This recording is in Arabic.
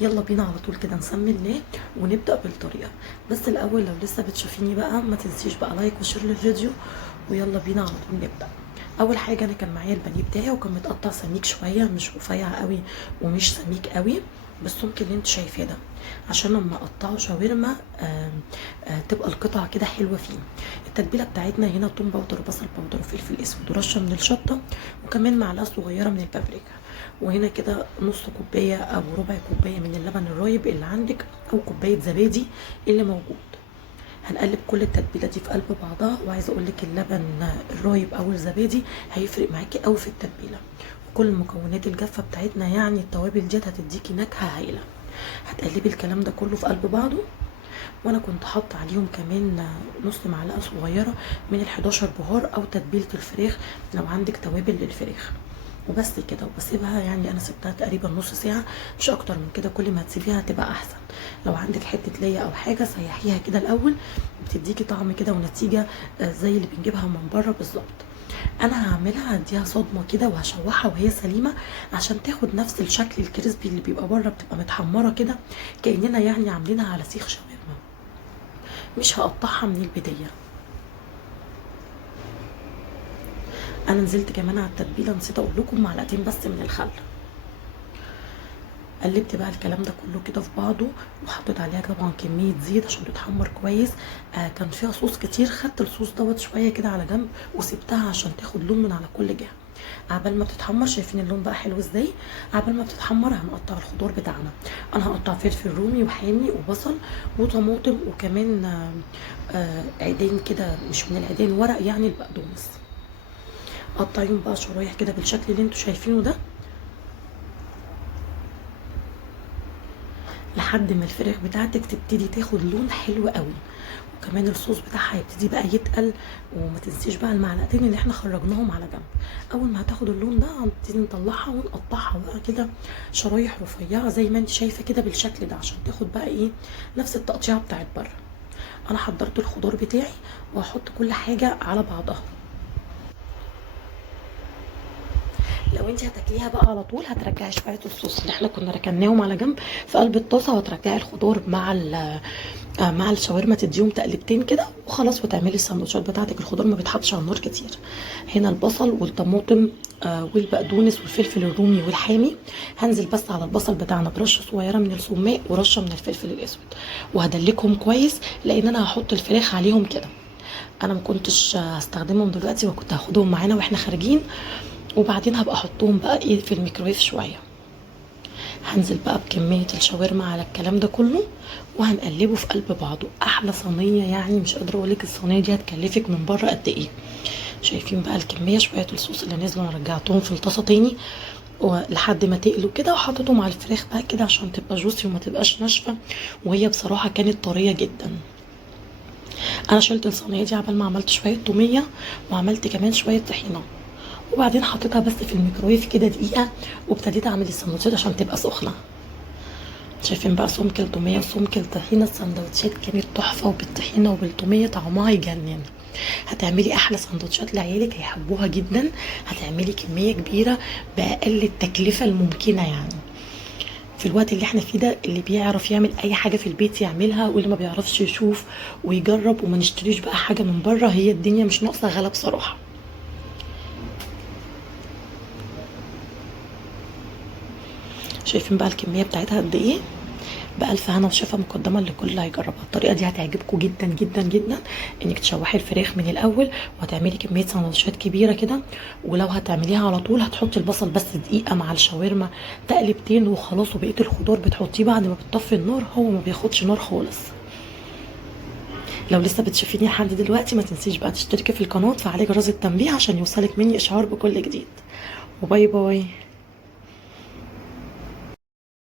يلا بينا على طول كده نسمي الله ونبدأ بالطريقة. بس الأول لو لسه بتشوفيني بقى ما تنسيش بقى لايك وشير للفيديو، ويلا بينا على طول نبدأ. أول حاجة أنا كان معايا البانيه بتاعي وكان متقطع سميك شوية، مش رفيع قوي ومش سميك قوي، بالسمك اللي انت شايفاه ده، عشان لما اقطعه شاورما تبقى القطعة كده حلوة فيه. التتبيلة بتاعتنا هنا توم باودر وبصل باودر وفلفل اسود ورشة من الشطة، وكمان معلقة صغيرة من البابريكا، وهنا كده نص كوباية او ربع كوباية من اللبن الرايب اللي عندك، او كوباية زبادي اللي موجود. هنقلب كل التتبيله دي في قلب بعضها، وعايزه اقول لك اللبن الرايب او الزبادي هيفرق معاكي قوي في التتبيله، وكل المكونات الجافه بتاعتنا يعني التوابل ديت هتديكي نكهه هايله. هتقلبي الكلام ده كله في قلب بعضه، وانا كنت حاطه عليهم كمان نص معلقه صغيره من ال11 بهار او تتبيله الفراخ لو عندك توابل للفراخ، وبس كده. وبسيبها يعني انا سبتها تقريبا نص ساعه، مش اكتر من كده، كل ما هتسيبيها هتبقى احسن. لو عندك حته ليا او حاجه سيحيها كده الاول، بتديكي طعم كده ونتيجه زي اللي بنجيبها من بره بالظبط. انا هعملها هديها صدمه كده وهشوحها وهي سليمه، عشان تاخد نفس الشكل الكريسبي اللي بيبقى بره، بتبقى متحمره كده كاننا يعني عاملينها على سيخ شاورما. مش هقطعها من البدايه. انا نزلت كمان على التتبيله، نسيت اقول لكم، معلقتين بس من الخل. قلبت بقى الكلام ده كله كده في بعضه، وحطيت عليها طبعا كميه زيت عشان تتحمر كويس. كان فيها صوص كتير، خدت الصوص دوت شويه كده على جنب وسبتها عشان تاخد لون من على كل جهه. عبال ما بتتحمر، شايفين اللون بقى حلو ازاي؟ عبال ما بتتحمر هنقطع الخضار بتاعنا. انا هقطع فلفل رومي وحامي وبصل وطماطم، وكمان عيدان كده، مش من العيدان، ورق يعني البقدونس. قطعيهم بقى شرايح كده بالشكل اللي انتوا شايفينه ده، لحد ما الفراخ بتاعتك تبتدي تاخد لون حلو قوي، وكمان الصوص بتاعها يبتدي بقى يتقل. وما تنسيش بقى المعلقتين اللي احنا خرجناهم على جنب. اول ما هتاخد اللون ده هنبتدي نطلعها ونقطعها بقى كده شرايح رفيعه زي ما انت شايفه كده بالشكل ده، عشان تاخد بقى ايه، نفس التقطيعه بتاعت بره. انا حضرت الخضار بتاعي وهحط كل حاجه على بعضها. لو انت هتاكليها بقى على طول هترجعي شويه الصوص اللي احنا كنا ركناهم على جنب في قلب الطاسه، وترجعي الخضار مع الشاورما، تديهم تقلبتين كده وخلاص، وتعملي السندوتشات بتاعتك. الخضار ما بيتحطش على النار كتير. هنا البصل والطماطم والبقدونس والفلفل الرومي والحامي. هنزل بس على البصل بتاعنا برشه صغيره من السماق ورشه من الفلفل الاسود، وهدلكهم كويس لان انا هحط الفراخ عليهم كده. انا ما كنتش هستخدمهم دلوقتي، وكنت هاخدهم معانا واحنا خارجين، وبعدين هبقى احطهم بقى ايه في الميكرويف شويه. هنزل بقى بكميه الشاورما على الكلام ده كله، وهنقلبه في قلب بعضه. احلى صينيه، يعني مش قادره اقول لك الصينيه دي هتكلفك من بره قد ايه. شايفين بقى الكميه، شويه الصوص اللي نزلوا انا رجعتهم في الطاسه تاني لحد ما تقلوا كده، وحطيتهم على الفراخ بقى كده عشان تبقى جوسي وما تبقاش ناشفه، وهي بصراحه كانت طريه جدا. انا شلت الصينيه دي عبال ما عملت شويه توميه، وعملت كمان شويه طحينه، وبعدين حطيتها بس في الميكرويف كده دقيقه، وابتديت اعمل السندوتشات عشان تبقى سخنه. شايفين بقى سمك التوميه وسمك الطحينه، السندوتشات كانت تحفه، وبالطحينه وبالتوميه طعمها يجنن. هتعملي احلى سندوتشات لعيالك، هيحبوها جدا. هتعملي كميه كبيره باقل التكلفه الممكنه يعني. في الوقت اللي احنا فيه ده، اللي بيعرف يعمل اي حاجه في البيت يعملها، واللي ما بيعرفش يشوف ويجرب، وما نشتريش بقى حاجه من بره. هي الدنيا مش ناقصه غلا بصراحه. شايفين بقى الكميه بتاعتها قد ايه؟ بألف هنا وشفا مقدما لكل اللي هيجربها. الطريقه دي هتعجبكم جدا جدا جدا، انك تشوحي الفراخ من الاول وهتعملي كميه سندوتشات كبيره كده. ولو هتعمليها على طول هتحطي البصل بس دقيقه مع الشاورما، تقلبتين وخلاص، وبقيه الخضار بتحطيه بعد ما بتطفي النار، هو ما بياخدش نار خالص. لو لسه بتشوفيني لحد دلوقتي ما تنسيش بقى تشتركي في القناه وتفعلي جرس التنبيه عشان يوصلك مني اشعار بكل جديد. وباي باي.